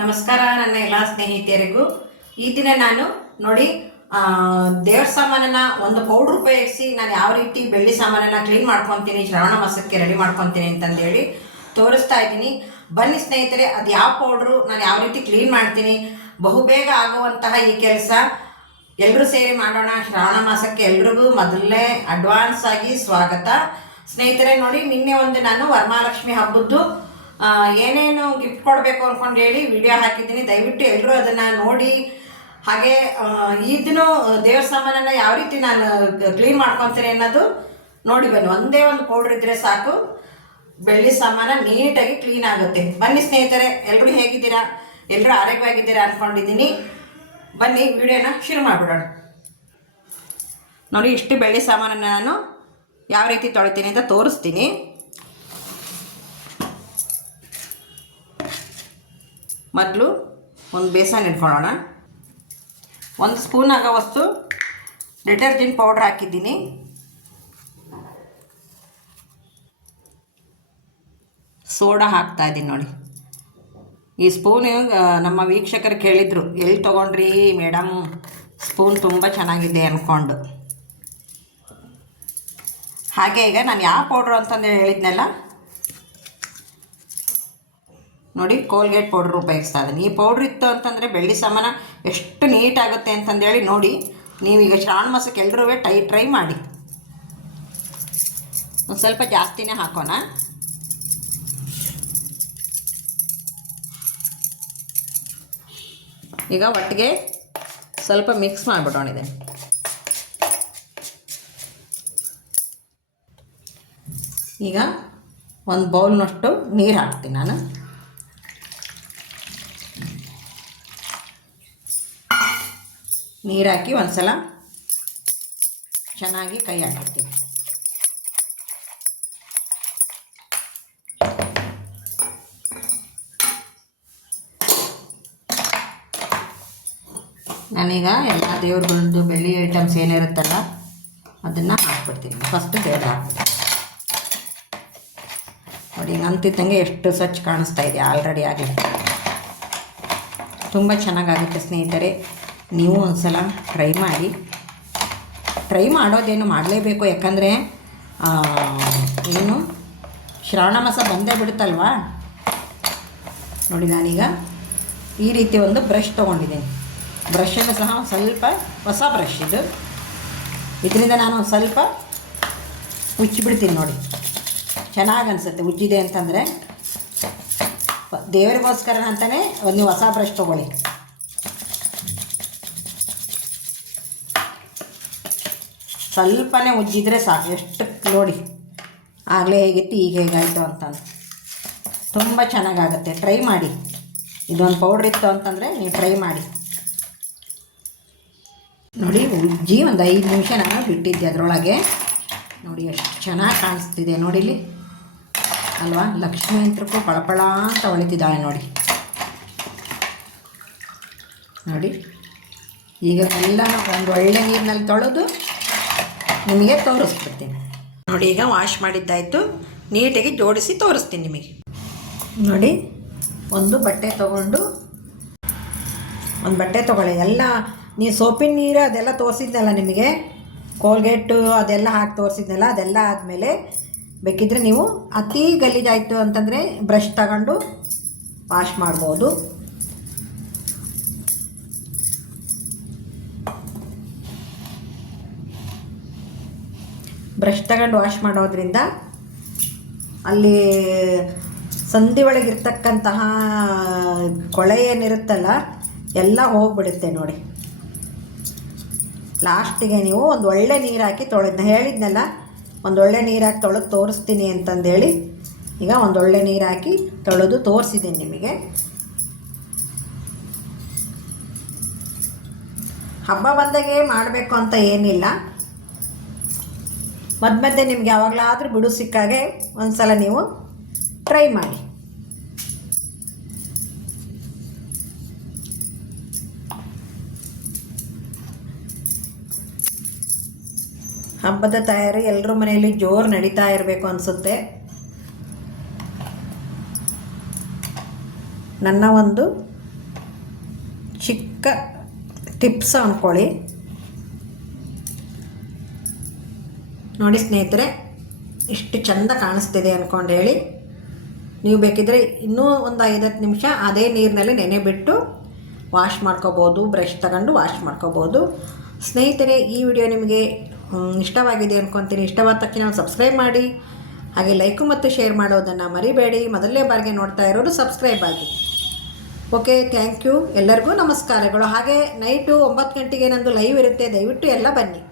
ನಮಸ್ಕಾರ ನನ್ನ ಎಲ್ಲ ಸ್ನೇಹಿತರಿಗೂ. ಈ ದಿನ ನಾನು ನೋಡಿ ದೇವ್ರ ಸಾಮಾನನ್ನ ಒಂದು ಪೌಡ್ರ್ ಉಪಯೋಗಿಸಿ ನಾನು ಯಾವ ರೀತಿ ಬೆಳ್ಳಿ ಸಾಮಾನನ್ನ ಕ್ಲೀನ್ ಮಾಡ್ಕೊತೀನಿ, ಶ್ರಾವಣ ಮಾಸಕ್ಕೆ ರೆಡಿ ಮಾಡ್ಕೊತೀನಿ ಅಂತಂದೇಳಿ ತೋರಿಸ್ತಾ ಇದ್ದೀನಿ. ಬನ್ನಿ ಸ್ನೇಹಿತರೆ, ಅದು ಯಾವ ಪೌಡ್ರು, ನಾನು ಯಾವ ರೀತಿ ಕ್ಲೀನ್ ಮಾಡ್ತೀನಿ, ಬಹುಬೇಗ ಆಗುವಂತಹ ಈ ಕೆಲಸ. ಎಲ್ಲರೂ ಸೇರಿ ಮಾಡೋಣ, ಶ್ರಾವಣ ಮಾಸಕ್ಕೆ ಎಲ್ರಿಗೂ ಮೊದಲನೇ ಅಡ್ವಾನ್ಸ್ ಆಗಿ ಸ್ವಾಗತ. ಸ್ನೇಹಿತರೆ, ನೋಡಿ, ನಿನ್ನೆ ಒಂದು ನಾನು ವರಮಹಾಲಕ್ಷ್ಮಿ ಹಬ್ಬದ್ದು ಏನೇನು ಗಿಫ್ಟ್ ಕೊಡಬೇಕು ಅಂದ್ಕೊಂಡು ಹೇಳಿ ವಿಡಿಯೋ ಹಾಕಿದ್ದೀನಿ. ದಯವಿಟ್ಟು ಎಲ್ಲರೂ ಅದನ್ನು ನೋಡಿ, ಹಾಗೆ ಇದನ್ನು ದೇವ್ರ ಸಾಮಾನನ್ನು ಯಾವ ರೀತಿ ನಾನು ಕ್ಲೀನ್ ಮಾಡ್ಕೊತೀನಿ ಅನ್ನೋದು ನೋಡಿ ಬನ್ನಿ. ಒಂದೇ ಒಂದು ಪೌಡ್ರ್ ಇದ್ದರೆ ಸಾಕು. ಬೆಳ್ಳಿ ಸಾಮಾನ ನೀಟಾಗಿ ಕ್ಲೀನ್ ಆಗುತ್ತೆ. ಬನ್ನಿ ಸ್ನೇಹಿತರೆ ಎಲ್ಲರೂ ಹೇಗಿದ್ದೀರಾ? ಎಲ್ಲರೂ ಆರೋಗ್ಯವಾಗಿದ್ದೀರಾ ಅಂದ್ಕೊಂಡಿದ್ದೀನಿ ಬನ್ನಿ, ವಿಡಿಯೋನ ಶುರು ಮಾಡಿಬಿಡೋಣ. ನೋಡಿ, ಇಷ್ಟು ಬೆಳ್ಳಿ ಸಾಮಾನನ್ನು ನಾನು ಯಾವ ರೀತಿ ತೊಳಿತೀನಿ ಅಂತ ತೋರಿಸ್ತೀನಿ. ಮೊದಲು ಒಂದು ಬೇಸನ್ ಇಟ್ಕೊಳ್ಳೋಣ. ಒಂದು ಸ್ಪೂನ್ ಆಗೋವಷ್ಟು ಡಿಟರ್ಜೆಂಟ್ ಪೌಡ್ರ್ ಹಾಕಿದ್ದೀನಿ. ಸೋಡಾ ಹಾಕ್ತಾ ಇದ್ದೀನಿ ನೋಡಿ. ಈ ಸ್ಪೂನ್ ನಮ್ಮ ವೀಕ್ಷಕರು ಕೇಳಿದರು, ಎಲ್ಲಿ ತೊಗೊಂಡ್ರಿ ಮೇಡಮ್ ಸ್ಪೂನ್ ತುಂಬ ಚೆನ್ನಾಗಿದೆ ಅಂದ್ಕೊಂಡು ಹಾಗೆ ಈಗ ನಾನು ಯಾವ ಪೌಡ್ರು ಅಂತಂದು ಹೇಳಿದ್ನಲ್ಲ ನೋಡಿ ಕೋಲ್ಗೇಟ್ ಪೌಡ್ರ್ ಉಪಯೋಗಿಸ್ತಾ ಇದ್ದೀನಿ. ಈ ಪೌಡ್ರ್ ಇತ್ತು ಅಂತಂದರೆ ಬೆಳ್ಳಿ ಸಾಮಾನ ಎಷ್ಟು ನೀಟಾಗುತ್ತೆ ಅಂತಂದೇಳಿ ನೋಡಿ. ನೀವೀಗ ಶ್ರಾವಣ ಮಾಸಕ್ಕೆ ಎಲ್ಲರೂ ಟೈ ಟ್ರೈ ಮಾಡಿ. ಒಂದು ಸ್ವಲ್ಪ ಜಾಸ್ತಿನೇ ಹಾಕೋಣ. ಈಗ ಒಟ್ಟಿಗೆ ಸ್ವಲ್ಪ ಮಿಕ್ಸ್ ಮಾಡಿಬಿಡೋಣ ಇದೆ ಈಗ ಒಂದು ಬೌಲ್ನಷ್ಟು ನೀರು ಹಾಕ್ತೀನಿ ನಾನು. ನೀರು ಹಾಕಿ ಒಂದು ಸಲ ಚೆನ್ನಾಗಿ ಕೈ ಹಾಕಿರ್ತೀವಿ. ನಾನೀಗ ಎಲ್ಲ ದೇವ್ರಗಳದ್ದು ಬೆಳ್ಳಿ ಐಟಮ್ಸ್ ಏನಿರುತ್ತಲ್ಲ ಅದನ್ನು ಹಾಕ್ಬಿಡ್ತೀನಿ. ಫಸ್ಟ್ ಬೇಡ ಹಾಕ್ಬಿಡ್ತೀನಿ. ನೋಡಿ, ನಂತಿದ್ದಂಗೆ ಎಷ್ಟು ಸ್ವಚ್ಛ ಕಾಣಿಸ್ತಾ ಇದೆ. ಆಲ್ರೆಡಿ ಆಗಲಿ. ತುಂಬ ಚೆನ್ನಾಗಾಗುತ್ತೆ ಸ್ನೇಹಿತರೆ. ನೀವು ಒಂದು ಸಲ ಟ್ರೈ ಮಾಡಿ. ಟ್ರೈ ಮಾಡೋದೇನು ಮಾಡಲೇಬೇಕು, ಯಾಕಂದರೆ ಏನು ಶ್ರಾವಣ ಮಾಸ ಬಂದೇ ಬಿಡುತ್ತಲ್ವಾ? ನೋಡಿ ನಾನೀಗ ಈ ರೀತಿ ಒಂದು ಬ್ರಷ್ ತೊಗೊಂಡಿದ್ದೀನಿ. ಬ್ರಷನ್ನು ಸಹ ಸ್ವಲ್ಪ ಹೊಸ ಬ್ರಷ್ ಇದು. ಇದರಿಂದ ನಾನು ಸ್ವಲ್ಪ ಉಚ್ಚಿಬಿಡ್ತೀನಿ ನೋಡಿ. ಚೆನ್ನಾಗಿ ಅನಿಸುತ್ತೆ ಉಜ್ಜಿದೆ ಅಂತಂದರೆ. ದೇವರಿಗೋಸ್ಕರ ಅಂತಲೇ ಒಂದು ಹೊಸ ಬ್ರಷ್ ತೊಗೊಳ್ಳಿ. ಸ್ವಲ್ಪನೇ ಉಜ್ಜಿದ್ರೆ ಸಾಕು. ಎಷ್ಟು ನೋಡಿ. ಆಗಲೇ ಹೇಗಿತ್ತು, ಈಗ ಹೇಗಾಯಿತು ಅಂತಂದು. ತುಂಬ ಚೆನ್ನಾಗಾಗುತ್ತೆ. ಟ್ರೈ ಮಾಡಿ. ಇದೊಂದು ಪೌಡ್ರ್ ಇತ್ತು ಅಂತಂದರೆ ನೀವು ಟ್ರೈ ಮಾಡಿ. ನೋಡಿ, ಉಜ್ಜಿ ಒಂದು ಐದು ನಿಮಿಷ ನಾನು ಬಿಟ್ಟಿದ್ದೆ ಅದರೊಳಗೆ. ನೋಡಿ, ಎಷ್ಟು ಚೆನ್ನಾಗಿ ಕಾಣಿಸ್ತಿದೆ ನೋಡಿಲಿ ಅಲ್ವಾ? ಲಕ್ಷ್ಮೀ ಯಂತ್ರಕ್ಕೂ ಪಳಪಳ ಅಂತ ಹೊಳಿತಿದ್ದಾಳೆ ನೋಡಿ. ನೋಡಿ. ಈಗ ಎಲ್ಲ ಒಂದು ಒಳ್ಳೆ ನೀರಿನಲ್ಲಿ ತೊಳೆದು ನಿಮಗೆ ತೋರಿಸ್ಬಿಡ್ತೀನಿ. ನೋಡಿ, ಈಗ ವಾಶ್ ಮಾಡಿದ್ದಾಯಿತು. ನೀಟಾಗಿ ಜೋಡಿಸಿ ತೋರಿಸ್ತೀನಿ ನಿಮಗೆ. ನೋಡಿ, ಒಂದು ಬಟ್ಟೆ ತಗೊಂಡು, ಒಂದು ಬಟ್ಟೆ ತೊಗೊಳ್ಳಿ. ಎಲ್ಲ, ನೀವು ಸೋಪಿನ ನೀರು ಅದೆಲ್ಲ ತೋರಿಸಿದ್ನಲ್ಲ ನಿಮಗೆ? ಕೋಲ್ಗೇಟು ಅದೆಲ್ಲ ಹಾಕಿ ತೋರಿಸಿದ್ನಲ್ಲ, ಅದೆಲ್ಲ ಆದಮೇಲೆ ಬೇಕಿದ್ರೆ ನೀವು ಅತಿ ಗಲೀಜಾಯಿತು ಅಂತಂದರೆ ಬ್ರಷ್ ತಗೊಂಡು ವಾಶ್ ಮಾಡ್ಬೋದು. ಬ್ರಷ್ ತಗೊಂಡು ವಾಶ್ ಮಾಡೋದ್ರಿಂದ ಅಲ್ಲಿ ಸಂಧಿ ಒಳಗಿರ್ತಕ್ಕಂತಹ ಕೊಳೆ ಏನಿರುತ್ತಲ್ಲ, ಎಲ್ಲ ಹೋಗ್ಬಿಡುತ್ತೆ ನೋಡಿ. ಲಾಸ್ಟಿಗೆ ನೀವು ಒಂದು ಒಳ್ಳೆ ನೀರು ಹಾಕಿ ತೊಳೆದ್ನ ಹೇಳಿದ್ನಲ್ಲ, ಒಂದು ಒಳ್ಳೆ ನೀರು ಹಾಕಿ ತೊಳೆದು ತೋರಿಸ್ತೀನಿ ಅಂತಂದೇಳಿ, ಈಗ ಒಂದು ಒಳ್ಳೆ ನೀರು ಹಾಕಿ ತೊಳೆದು ತೋರಿಸಿದ್ದೀನಿ ನಿಮಗೆ. ಹಬ್ಬ ಬಂದಾಗೆ ಮಾಡಬೇಕು ಅಂತ ಏನಿಲ್ಲ. ಮಧ್ಯ ಮಧ್ಯೆ ನಿಮ್ಗೆ ಯಾವಾಗಲಾದರೂ ಬಿಡು ಸಿಕ್ಕಾಗೆ ಒಂದು ಸಲ ನೀವು ಟ್ರೈ ಮಾಡಿ. ಹಬ್ಬದ ತಯಾರಿ ಎಲ್ಲರ ಮನೆಯಲ್ಲಿ ಜೋರು ನಡೀತಾ ಇರಬೇಕು ಅನಿಸುತ್ತೆ. ನನ್ನ ಒಂದು ಚಿಕ್ಕ ಟಿಪ್ಸ್ ಅಂದ್ಕೊಳ್ಳಿ ನೋಡಿ ಸ್ನೇಹಿತರೆ, ಎಷ್ಟು ಚಂದ ಕಾಣಿಸ್ತಿದೆ ಅಂದ್ಕೊಂಡು ಹೇಳಿ. ನೀವು ಬೇಕಿದ್ರೆ ಇನ್ನೂ ಒಂದು ಐದತ್ತು ನಿಮಿಷ ಅದೇ ನೀರಿನಲ್ಲಿ ನೆನೆ ಬಿಟ್ಟು ವಾಶ್ ಮಾಡ್ಕೋಬೋದು ಬ್ರಷ್ ತಗೊಂಡು ವಾಶ್ ಮಾಡ್ಕೋಬೋದು. ಸ್ನೇಹಿತರೆ, ಈ ವಿಡಿಯೋ ನಿಮಗೆ ಇಷ್ಟವಾಗಿದೆ ಅಂದ್ಕೊತೀನಿ ಇಷ್ಟವಾದ ತಕ್ಷಣ ಸಬ್ಸ್ಕ್ರೈಬ್ ಮಾಡಿ. ಹಾಗೆ ಲೈಕು ಮತ್ತು ಶೇರ್ ಮಾಡೋದನ್ನು ಮರಿಬೇಡಿ. ಮೊದಲನೇ ಬಾರಿಗೆ ನೋಡ್ತಾ ಇರೋರು ಸಬ್ಸ್ಕ್ರೈಬ್ ಆಗಿ. ಓಕೆ ಥ್ಯಾಂಕ್ ಯು ಎಲ್ಲರಿಗೂ ನಮಸ್ಕಾರಗಳು. ಹಾಗೆ ನೈಟು ಒಂಬತ್ತು ಗಂಟೆಗೆ ನಂದು ಲೈವ್ ಇರುತ್ತೆ. ದಯವಿಟ್ಟು ಎಲ್ಲ ಬನ್ನಿ.